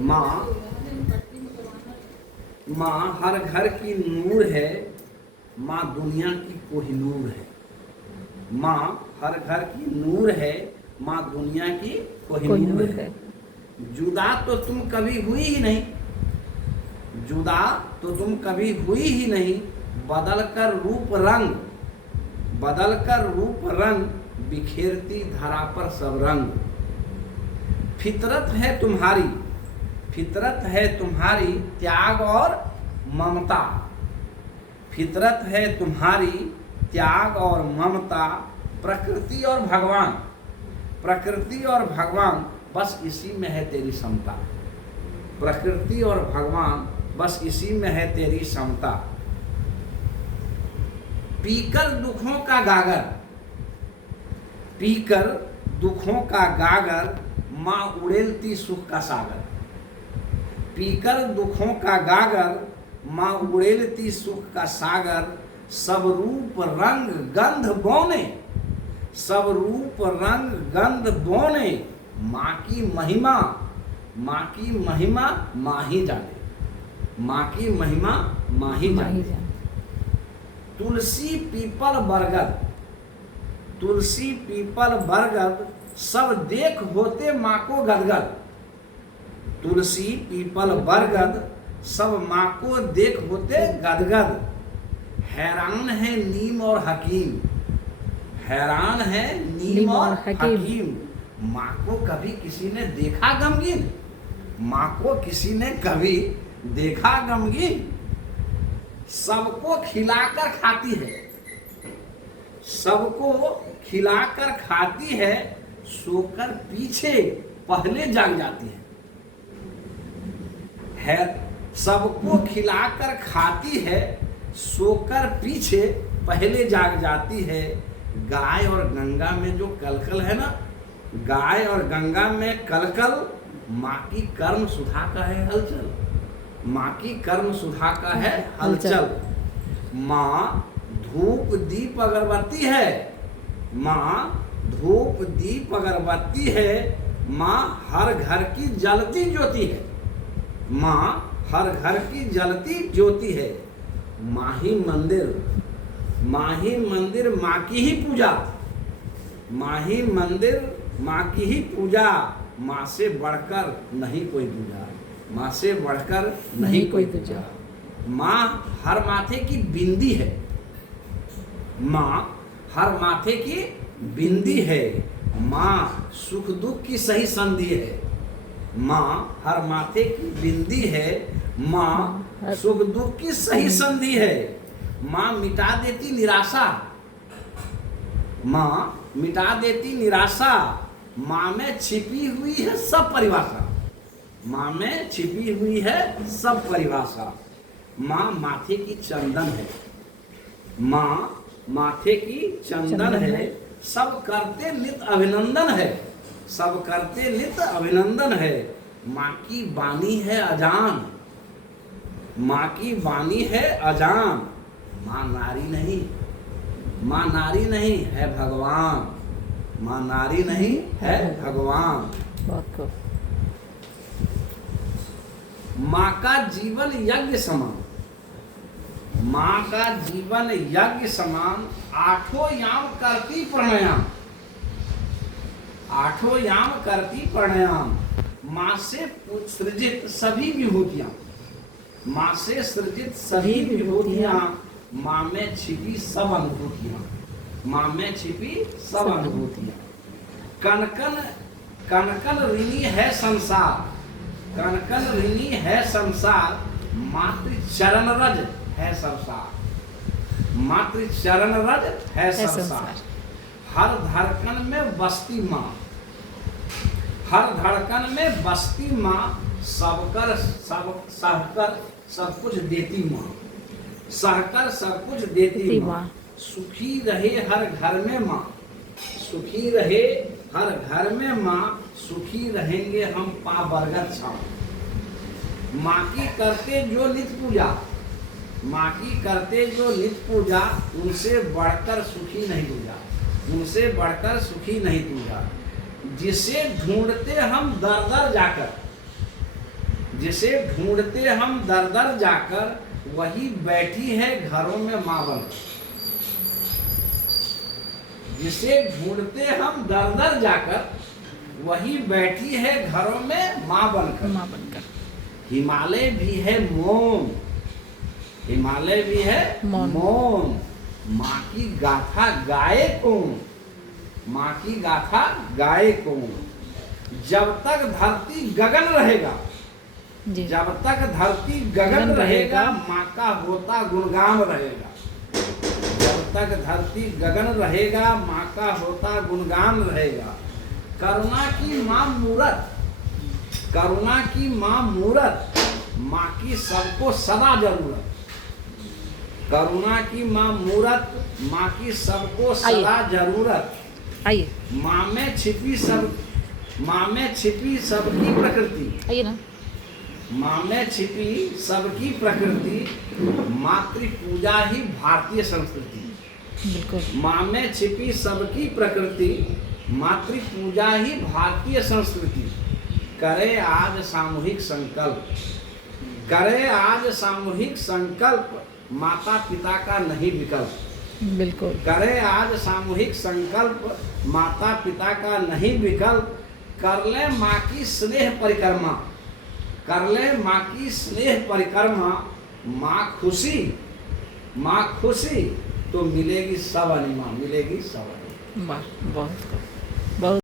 माँ माँ हर घर की नूर है, माँ दुनिया की कोहिनूर है। माँ हर घर की नूर है, माँ दुनिया की कोहिनूर है। जुदा तो तुम कभी हुई ही नहीं, जुदा तो तुम कभी हुई ही नहीं, बदल कर रूप रंग, बदल कर रूप रंग, बिखेरती धरा पर सब रंग। फितरत है तुम्हारी, फितरत है तुम्हारी त्याग और ममता, फितरत है तुम्हारी त्याग और ममता। प्रकृति और भगवान, प्रकृति और भगवान बस इसी में है तेरी समता, प्रकृति और भगवान बस इसी में है तेरी समता। पीकर दुखों का गागर, पीकर दुखों का गागर, माँ उड़ेलती सुख का सागर। पीकर दुखों का गागर, माँ उड़ेलती सुख का सागर। सब रूप रंग गंध बोने, सब रूप रंग गंध बोने, माँ की महिमा, माँ की महिमा माँ ही जाने, माँ की महिमा माँ ही जाने। तुलसी पीपल बरगद, तुलसी पीपल बरगद, सब देख होते माँ को गदगद। तुलसी पीपल बरगद, सब माँ को देख होते गदगद। हैरान है नीम और हकीम, हैरान है नीम और हकीम। माँ को कभी किसी ने देखा गमगीन, माँ को किसी ने कभी देखा गमगीन। सबको खिलाकर खाती है, सबको खिलाकर खाती है, सोकर पीछे पहले जाग जाती है। सबको खिलाकर खाती है, सोकर पीछे पहले जाग जाती है। गाय और गंगा में जो कलकल है ना, गाय और गंगा में कलकल, माँ की कर्म सुधा का है हलचल, माँ की कर्म सुधा का है हलचल। माँ धूप दीप अगरबत्ती है, माँ धूप दीप अगरबत्ती है। माँ हर घर की जलती ज्योति है, माँ हर घर की जलती ज्योति है। माँ ही मंदिर, माँ ही मंदिर, माँ की ही पूजा, माँ ही मंदिर, माँ की ही पूजा। माँ से बढ़कर नहीं कोई पूजा, माँ से बढ़कर नहीं कोई पूजा। माँ हर माथे की बिंदी है, माँ हर माथे की बिंदी है। माँ सुख दुख की सही संधि है, माँ हर माथे की बिंदी है। माँ सुख दुख की सही संधि है। माँ मिटा देती निराशा, माँ मिटा देती निराशा। माँ में छिपी हुई है सब परिभाषा, माँ में छिपी हुई है सब परिभाषा। माँ माथे की चंदन है, माँ माथे की चंदन है। सब करते नित अभिनंदन है, सब करते नित अभिनंदन है। माँ की वाणी है अजान, माँ की वाणी है अजान। माँ नारी नहीं, माँ नारी नहीं है भगवान, माँ नारी नहीं है भगवान। माँ का जीवन यज्ञ समान, माँ का जीवन यज्ञ समान। आठों याम करती प्राणायाम, आठों याम करती प्राणायाम। माँ से सृजित सभी विभूतियां, माँ से सृजित सभी विभूतियां। माँ में छिपी सब अनुभूतियां, माँ में छिपी सब अनुभूतियां। कनकन कनकन ऋणी है संसार, कनकन ऋणी है संसार। मातृ चरण रज है संसार, मातृ चरण रज है संसार। हर धड़कन में बसती माँ, हर धड़कन में बसती माँ। सबकर सब कुछ देती माँ, सहकर सब कुछ देती माँ। सुखी रहे हर घर में माँ, सुखी रहे हर घर में माँ। सुखी रहेंगे हम पा बरगद छाँव। माँ की करते जो नित्य पूजा, माँ की करते जो नित्य पूजा। उनसे बढ़कर सुखी नहीं पूजा, उनसे बढ़कर सुखी नहीं पूजा। जिसे ढूंढते हम दर दर जाकर, जिसे ढूंढते हम दर दर जाकर, वही बैठी है घरों में माँ बनकर। जिसे ढूंढते हम दर दर जाकर, वही बैठी है घरों में माँ बनकर। हिमालय भी है मौन, हिमालय भी है मौन। माँ की गाथा गाए कौन, माँ की गाथा गाए कौन। जब तक धरती गगन रहेगा, जब तक धरती गगन रहेगा, माँ का होता गुणगान रहेगा। जब तक धरती गगन रहेगा, माँ का होता गुणगान रहेगा। करुणा की माँ मूरत, करुणा की माँ मूरत, माँ की सबको सदा जरूरत। करुणा की माँ मूरत, माँ की सबको सदा जरूरत। आइए माँ में छिपी सब, माँ में छिपी सबकी प्रकृति। आइए ना। माँ में छिपी सबकी प्रकृति, मातृ पूजा ही भारतीय संस्कृति। बिल्कुल। माँ में छिपी सबकी प्रकृति, मातृ पूजा ही भारतीय संस्कृति। करे आज सामूहिक संकल्प, करे आज सामूहिक संकल्प, माता पिता का नहीं विकल्प। बिल्कुल। करे आज सामूहिक संकल्प, माता पिता का नहीं विकल्प। कर ले माँ की स्नेह परिक्रमा, कर ले माँ की स्नेह परिक्रमा। माँ खुशी, माँ खुशी, तो मिलेगी सब अनिमा, मिलेगी सब अनिमा। वाह, बहुत बहुत